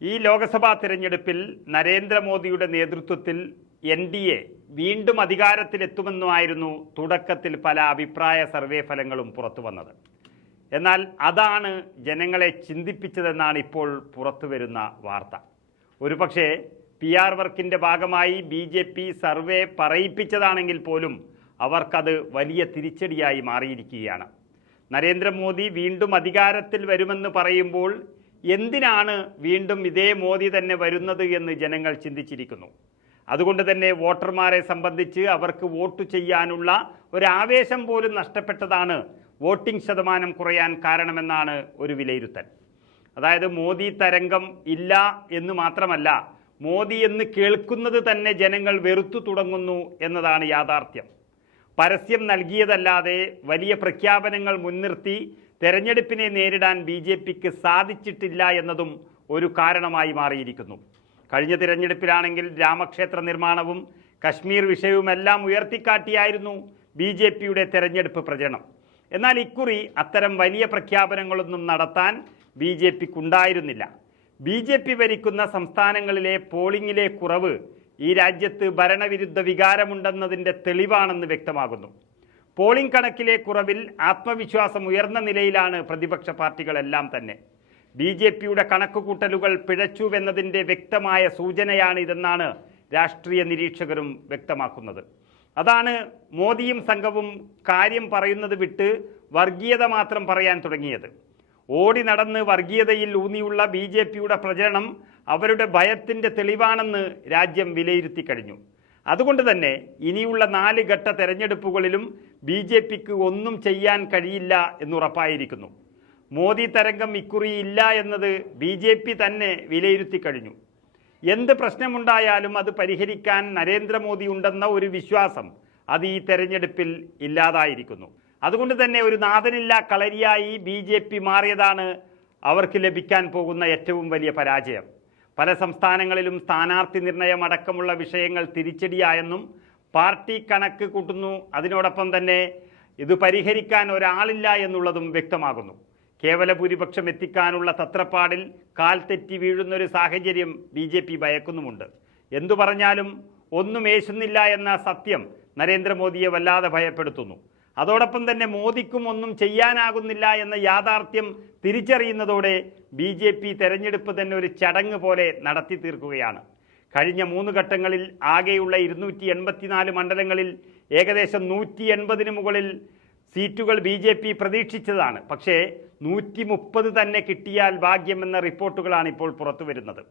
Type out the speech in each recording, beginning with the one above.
ഈ ലോക്സഭാ തിരഞ്ഞെടുപ്പിൽ നരേന്ദ്രമോദിയുടെ നേതൃത്വത്തിൽ NDA വീണ്ടും അധികാരത്തിലെത്തുമെന്നായിരുന്നു തുടക്കത്തിൽ പല അഭിപ്രായ സർവേ ഫലങ്ങളും പുറത്തു വന്നത്. എന്നാൽ അതാണ് ജനങ്ങളെ ചിന്തിപ്പിച്ചതെന്നാണ് ഇപ്പോൾ പുറത്തുവരുന്ന വാർത്ത. ഒരുപക്ഷെ PR വർക്കിൻ്റെ ഭാഗമായി BJP സർവേ പറയിപ്പിച്ചതാണെങ്കിൽ പോലും അവർക്കത് വലിയ തിരിച്ചടിയായി മാറിയിരിക്കുകയാണ്. നരേന്ദ്രമോദി വീണ്ടും അധികാരത്തിൽ വരുമെന്ന് പറയുമ്പോൾ എന്തിനാണ് വീണ്ടും ഇതേ മോദി തന്നെ വരുന്നത് എന്ന് ജനങ്ങൾ ചിന്തിച്ചിരിക്കുന്നു. അതുകൊണ്ട് തന്നെ വോട്ടർമാരെ സംബന്ധിച്ച് അവർക്ക് വോട്ട് ചെയ്യാനുള്ള ഒരാവേശം പോലും നഷ്ടപ്പെട്ടതാണ് വോട്ടിംഗ് ശതമാനം കുറയാൻ കാരണമെന്നാണ് ഒരു വിലയിരുത്തൽ. അതായത് മോദി തരംഗം ഇല്ല എന്ന് മാത്രമല്ല, മോദി എന്ന് കേൾക്കുന്നത് തന്നെ ജനങ്ങൾ വെറുത്തു തുടങ്ങുന്നു എന്നതാണ് യാഥാർത്ഥ്യം. പരസ്യം നൽകിയതല്ലാതെ വലിയ പ്രഖ്യാപനങ്ങൾ മുൻനിർത്തി തെരഞ്ഞെടുപ്പിനെ നേരിടാൻ BJPക്ക് സാധിച്ചിട്ടില്ല എന്നതും ഒരു കാരണമായി മാറിയിരിക്കുന്നു. കഴിഞ്ഞ തിരഞ്ഞെടുപ്പിലാണെങ്കിൽ രാമക്ഷേത്ര നിർമ്മാണവും കശ്മീർ വിഷയവുമെല്ലാം ഉയർത്തിക്കാട്ടിയായിരുന്നു BJPയുടെ തെരഞ്ഞെടുപ്പ് പ്രചരണം. എന്നാൽ ഇക്കുറി അത്തരം വലിയ പ്രഖ്യാപനങ്ങളൊന്നും നടത്താൻ BJPക്കുണ്ടായിരുന്നില്ല. BJP ഭരിക്കുന്ന സംസ്ഥാനങ്ങളിലെ പോളിംഗിലെ കുറവ് ഈ രാജ്യത്ത് ഭരണവിരുദ്ധ വികാരമുണ്ടെന്നതിൻ്റെ തെളിവാണെന്ന് വ്യക്തമാകുന്നു. പോളിംഗ് കണക്കിലെ കുറവിൽ ആത്മവിശ്വാസം ഉയർന്ന നിലയിലാണ് പ്രതിപക്ഷ പാർട്ടികളെല്ലാം തന്നെ. BJPയുടെ കണക്കുകൂട്ടലുകൾ പിഴച്ചുവെന്നതിൻ്റെ വ്യക്തമായ സൂചനയാണ് ഇതെന്നാണ് രാഷ്ട്രീയ നിരീക്ഷകരും വ്യക്തമാക്കുന്നത്. അതാണ് മോദിയും സംഘവും കാര്യം പറയുന്നത് വിട്ട് വർഗീയത മാത്രം പറയാൻ തുടങ്ങിയത്. ഓടി നടന്ന് വർഗീയതയിൽ ഊന്നിയുള്ള BJPയുടെ പ്രചരണം അവരുടെ ഭയത്തിൻ്റെ തെളിവാണെന്ന് രാജ്യം വിലയിരുത്തി കഴിഞ്ഞു. അതുകൊണ്ട് തന്നെ ഇനിയുള്ള 4 ഘട്ട തെരഞ്ഞെടുപ്പുകളിലും BJPക്ക് ഒന്നും ചെയ്യാൻ കഴിയില്ല എന്നുറപ്പായിരിക്കുന്നു. മോദി തരംഗം ഇക്കുറി ഇല്ല എന്നത് BJP തന്നെ വിലയിരുത്തി കഴിഞ്ഞു. എന്ത് പ്രശ്നമുണ്ടായാലും അത് പരിഹരിക്കാൻ നരേന്ദ്രമോദി ഉണ്ടെന്ന ഒരു വിശ്വാസം അത് ഈ തെരഞ്ഞെടുപ്പിൽ ഇല്ലാതായിരിക്കുന്നു. അതുകൊണ്ട് തന്നെ ഒരു നാഥനില്ലാ കളരിയായി BJP മാറിയതാണ് അവർക്ക് ലഭിക്കാൻ പോകുന്ന ഏറ്റവും വലിയ പരാജയം. പല സംസ്ഥാനങ്ങളിലും സ്ഥാനാർത്ഥി നിർണയം അടക്കമുള്ള വിഷയങ്ങൾ തിരിച്ചടിയായെന്നും പാർട്ടി കണക്ക് കൂട്ടുന്നു. അതിനോടൊപ്പം തന്നെ ഇത് പരിഹരിക്കാൻ ഒരാളില്ല എന്നുള്ളതും വ്യക്തമാകുന്നു. കേവല ഭൂരിപക്ഷം എത്തിക്കാനുള്ള തത്രപ്പാടിൽ കാൽ തെറ്റി വീഴുന്നൊരു സാഹചര്യം BJP ഭയക്കുന്നുമുണ്ട്. എന്തു പറഞ്ഞാലും ഒന്നും ഏശുന്നില്ല എന്ന സത്യം നരേന്ദ്രമോദിയെ വല്ലാതെ ഭയപ്പെടുത്തുന്നു. അതോടൊപ്പം തന്നെ മോദിക്കും ഒന്നും ചെയ്യാനാകുന്നില്ല എന്ന യാഥാർത്ഥ്യം തിരിച്ചറിയുന്നതോടെ BJP തെരഞ്ഞെടുപ്പ് തന്നെ ഒരു ചടങ്ങ് പോലെ നടത്തി തീർക്കുകയാണ്. കഴിഞ്ഞ 3 ഘട്ടങ്ങളിൽ ആകെയുള്ള 284 മണ്ഡലങ്ങളിൽ ഏകദേശം 180-ന് മുകളിൽ സീറ്റുകൾ BJP പ്രതീക്ഷിച്ചതാണ്. പക്ഷേ 130 തന്നെ കിട്ടിയാൽ ഭാഗ്യമെന്ന റിപ്പോർട്ടുകളാണ് ഇപ്പോൾ പുറത്തു വരുന്നത്.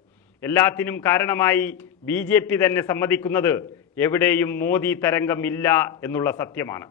എല്ലാത്തിനും കാരണമായി BJP തന്നെ സമ്മതിക്കുന്നത് എവിടെയും മോദി തരംഗം ഇല്ല എന്നുള്ള സത്യമാണ്.